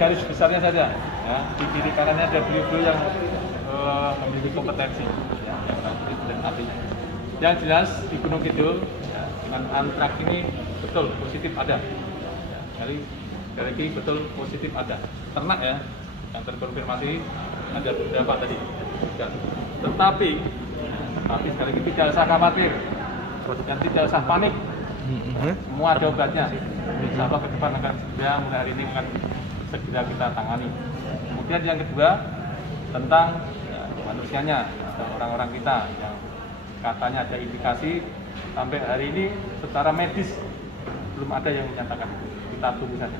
garis besarnya saja, ya. Di kiri kanannya ada beliau-beliau yang memiliki kompetensi, ya, yang praktis dan ahlinya. Yang jelas di Gunung Kidul, ya, dengan antrak ini betul positif ada. Dari betul positif ada. Ternak ya, yang terkonfirmasi ada beberapa tadi. Tetapi sekali lagi tidak usah khawatir dan tidak usah panik. Semua ada obatnya. Insya Allah ke depan akan segera, mulai hari ini akan segera kita tangani. Kemudian yang kedua tentang ya, manusianya, ada orang-orang kita yang katanya ada indikasi sampai hari ini secara medis belum ada yang menyatakan. Kita tunggu saja.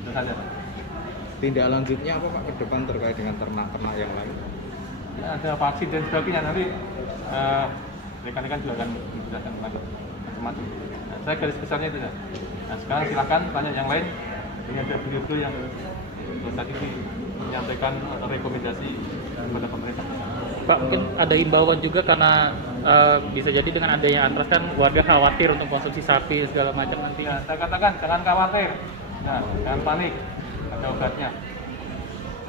Itu saja. Tindak lanjutnya apa Pak ke depan terkait dengan ternak-ternak yang lain? Ya, ada vaksin dan sebagainya, nanti rekan-rekan juga akan menjelaskan macam-macam. Nah, saya garis besarnya itu ya. Nah, sekarang silakan tanya yang lain. Ini ada beliau-beliau yang tadi menyampaikan rekomendasi kepada pemerintah. Pak, mungkin ada himbauan juga karena bisa jadi dengan adanya antras kan warga khawatir untuk konsumsi sapi segala macam nanti. Ya, saya katakan jangan khawatir, nah, jangan panik, ada obatnya.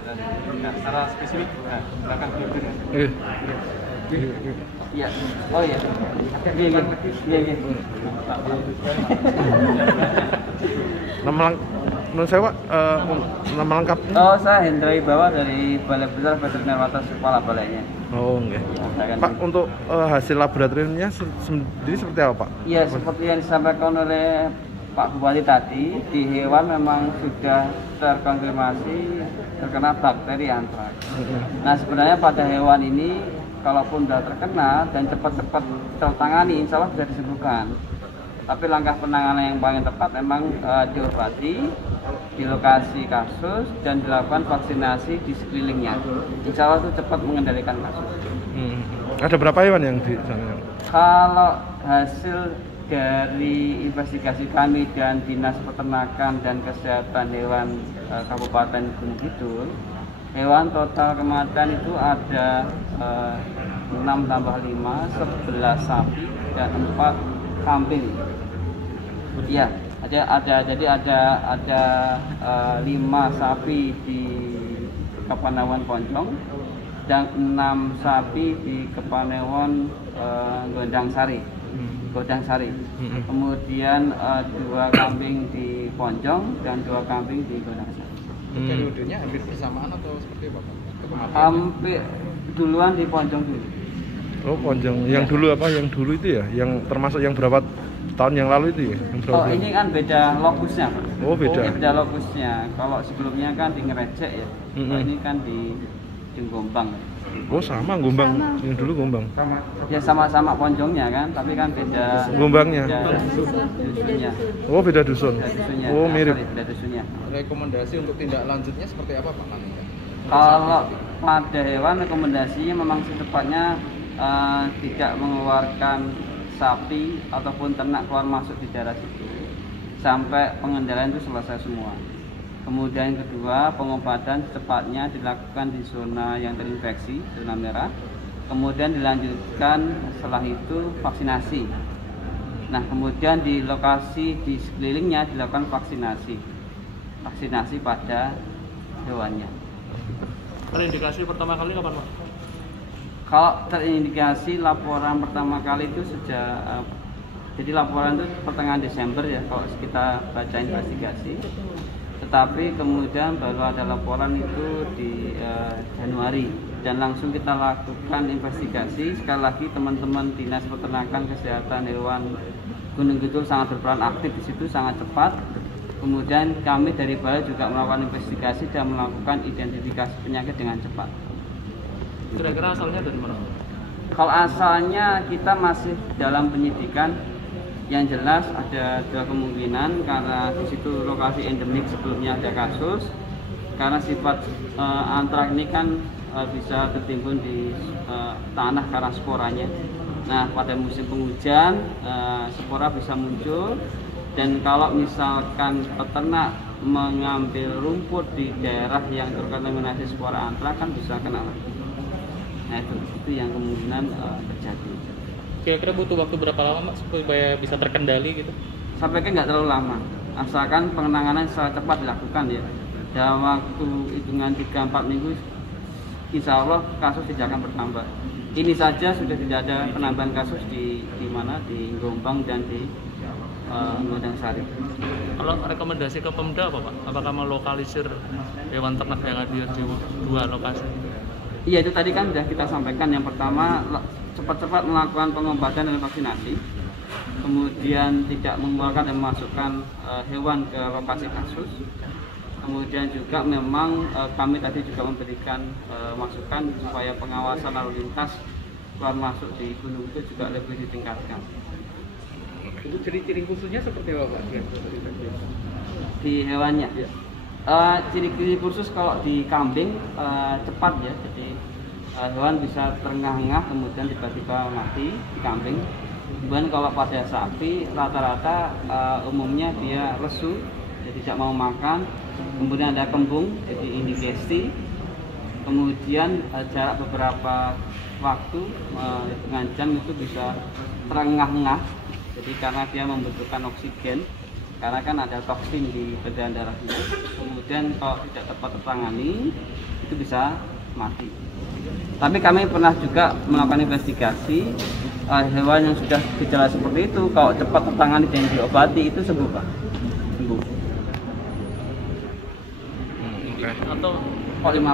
Dan nah, secara spesifik, nah, silakan beliau-beliau. Iya. Oh iya. Iya. Menurut saya Pak, nama lengkap. Oh, saya Hendra Wibawa dari Balai Besar Veteriner Watas Kepala Balainya. Oh, enggak. Pak, untuk hasil laboratoriumnya sendiri seperti apa Pak? Iya, seperti yang disampaikan oleh Pak Bupati tadi, di hewan memang sudah terkonfirmasi terkena bakteri antraks. Nah, sebenarnya pada hewan ini kalaupun sudah terkena dan cepat-cepat tertangani, insya Allah bisa disembuhkan. Tapi langkah penanganan yang paling tepat memang diobati di lokasi kasus dan dilakukan vaksinasi di sekelilingnya. Insya Allah itu cepat mengendalikan kasus. Ada berapa hewan yang di sana? Kalau hasil dari investigasi kami dan Dinas Peternakan dan Kesehatan Hewan Kabupaten Gunung Kidul, hewan total kematian itu ada 6 tambah 5, 11 sapi dan 4 kambing. Iya, jadi ada 5 sapi di Kapanewon Poncong dan 6 sapi di Kapanewon Gondang Sari. Kemudian 2 kambing di Poncong dan 2 kambing di Gondang Sari. Periodenya hampir bersamaan atau seperti apa Pak? Hampir duluan di Poncong dulu. Oh, Poncong. Yang dulu apa? Yang dulu itu ya? Yang termasuk yang berapa tahun yang lalu itu ya? Oh, ini kan beda lokusnya Pak. Oh, beda. Ini beda lokusnya. Kalau sebelumnya kan di Ngerecek ya. Kalau ini kan di Gombang. Oh, sama Gombang. Yang dulu Gombang. Ya sama-sama Poncongnya kan, tapi kan beda Gombangnya. beda dusunnya. Oh, beda dusun. Beda dusunnya. Oh, mirip. Beda dusunnya. Rekomendasi untuk tindak lanjutnya seperti apa Pak nanti? Kalau pada hewan rekomendasinya memang secepatnya tidak mengeluarkan sapi ataupun ternak keluar masuk di daerah situ sampai pengendalian itu selesai semua. Kemudian yang kedua, pengobatan secepatnya dilakukan di zona yang terinfeksi, zona merah. Kemudian dilanjutkan setelah itu vaksinasi. Nah, kemudian di lokasi di sekelilingnya dilakukan vaksinasi pada hewannya. Terindikasi pertama kali kapan Pak? Kalau terindikasi laporan pertama kali itu sejak jadi laporan itu pertengahan Desember ya kalau kita baca investigasi. Tetapi kemudian baru ada laporan itu di Januari dan langsung kita lakukan investigasi. Sekali lagi teman-teman Dinas Peternakan Kesehatan Hewan Gunung Kidul sangat berperan aktif di situ, sangat cepat. Kemudian kami dari Balai juga melakukan investigasi dan melakukan identifikasi penyakit dengan cepat. Kira-kira asalnya dari mana? Kalau asalnya kita masih dalam penyidikan. Yang jelas ada 2 kemungkinan karena di situ lokasi endemik sebelumnya ada kasus. Karena sifat antrak ini kan bisa tertimbun di tanah karena sporanya. Nah, pada musim penghujan spora bisa muncul dan kalau misalkan peternak mengambil rumput di daerah yang terkontaminasi spora antrak kan bisa kena lagi. Nah, itu yang kemungkinan terjadi. Kira-kira butuh waktu berapa lama Pak supaya bisa terkendali gitu? Sampai kan nggak terlalu lama, asalkan penanganan secara cepat dilakukan ya. dalam waktu hitungan 3-4 minggu insya Allah kasus tidak akan bertambah. Ini saja sudah tidak ada penambahan kasus di mana, di Gombang dan di Gondang Sari. Kalau rekomendasi ke Pemda apa Pak? Apakah melokalisir hewan ternak yang ada di 2 lokasi? Iya, itu tadi kan sudah kita sampaikan. Yang pertama, cepat-cepat melakukan pengobatan dan vaksinasi, kemudian tidak mengeluarkan dan memasukkan hewan ke lokasi kasus. Kemudian juga memang kami tadi juga memberikan masukan supaya pengawasan lalu lintas keluar masuk di gunung itu juga lebih ditingkatkan. Itu ciri-ciri khususnya seperti apa Pak? Di hewannya, ciri-ciri khusus kalau di kambing cepat ya, jadi hewan bisa terengah-engah kemudian tiba-tiba mati di kambing. Kemudian kalau pada sapi rata-rata umumnya dia lesu, jadi tidak mau makan. Kemudian ada kembung, jadi indigesti. Kemudian jarak beberapa waktu dengan jam itu bisa terengah-engah, jadi karena dia membutuhkan oksigen, karena kan ada toksin di peredaran darahnya. Kemudian kalau tidak tepat tertangani itu bisa mati. Tapi kami pernah juga melakukan investigasi hewan yang sudah gejala seperti itu, kalau cepat tertangani dan diobati itu sembuh Pak, sembuh. Atau Oh 11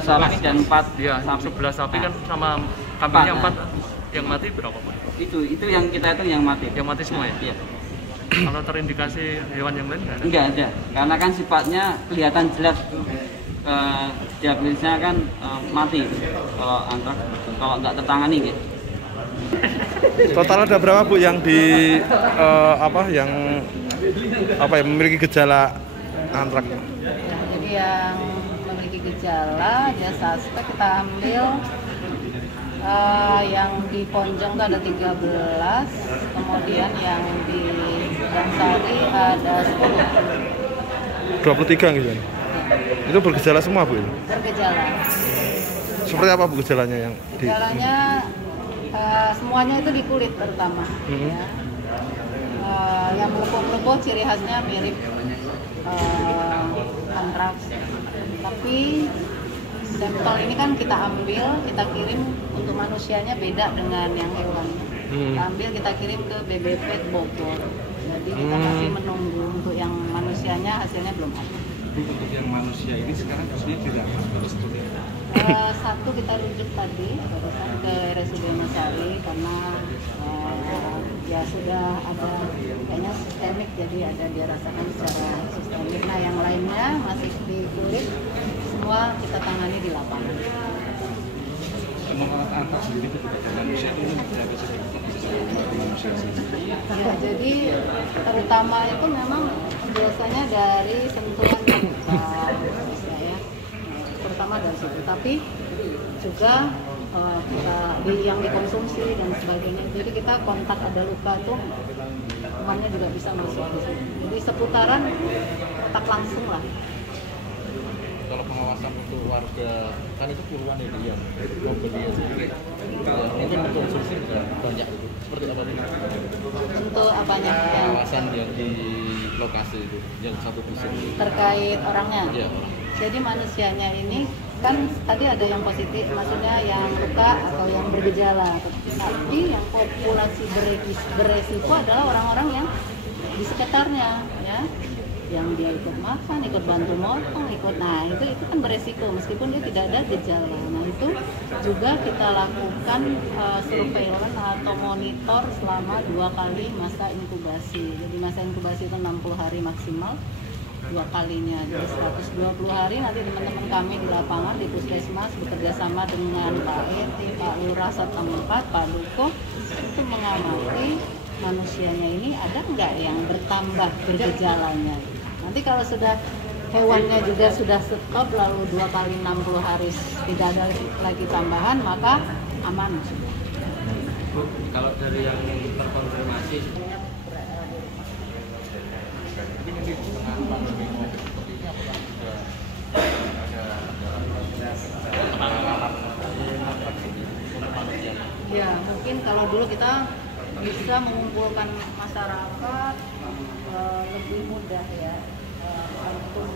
sapi dan 4 ya, sapi. 11 sapi kan sama kambingnya 4, yang mati berapa Pak? Itu yang kita hitung yang mati. Yang mati semua ya? Iya. Kalau terindikasi hewan yang lain nggak ada? Enggak ada, karena kan sifatnya kelihatan jelas diagnosisnya kan mati kalau antraks, kalau nggak tertangani gitu. Total ada berapa Bu yang yang memiliki gejala antrak? Jadi yang memiliki gejala, dia suspek kita ambil yang di Ponjong itu ada 13, kemudian yang di Bangsari ada 10. 23 gitu. Itu bergejala semua Bu? Bergejala. Seperti apa Bu gejalanya yang di? Gejalanya semuanya itu di kulit terutama. Ya. Yang melepuh-melepuh ciri khasnya mirip antraks. Tapi sampel ini kan kita ambil, kita kirim untuk manusianya beda dengan yang hewan. Kita ambil, kita kirim ke BBP Bogor. Jadi kita masih menunggu untuk yang manusianya, hasilnya belum ada. Untuk yang manusia ini sekarang kasusnya tidak seperti itu. Satu kita rujuk tadi barusan ke RSUD Mesari karena ya sudah ada kayaknya sistemik, jadi ada dia rasakan secara sistemik. Nah yang lainnya masih di kulit, semua kita tangani di lapangan. Penularan antar sendiri itu tidak manusia ini tidak bisa manusia sendiri. Ya, jadi terutama itu memang biasanya dari sentuhan ya, terutama dari situ. Tapi juga yang dikonsumsi dan sebagainya. Jadi kita kontak ada luka tuh, kumannya juga bisa masuk di situ. Jadi seputaran kontak langsung lah. Kalau pengawasan untuk warga kan itu puluhan ya dia membeli sendiri, mungkin mengkonsumsi juga banyak itu. Seperti apa ini? Untuk apanya? Pengawasan yang di lokasi itu, yang satu dusun Terkait orangnya. Iya. Jadi manusianya ini kan tadi ada yang positif, maksudnya yang luka atau yang bergejala. Tapi yang populasi beresiko adalah orang-orang yang di sekitarnya, ya, yang dia ikut makan, ikut bantu motong, nah itu kan beresiko meskipun dia tidak ada gejala. Nah itu juga kita lakukan surveillance atau monitor selama 2 kali masa inkubasi. Jadi masa inkubasi itu 60 hari maksimal. 2 kalinya, jadi 120 hari nanti teman-teman kami di lapangan di Puskesmas bekerja sama dengan Pak RT, Pak Lurah, Setempat, Pak Duko itu mengamati manusianya ini ada nggak yang bertambah bergejalanya. Nanti kalau sudah hewannya juga sudah stop lalu 2 kali 60 hari tidak ada lagi tambahan, maka aman. Kalau dari yang terkonfirmasi ya mungkin kalau dulu kita bisa mengumpulkan masyarakat lebih mudah ya, untuk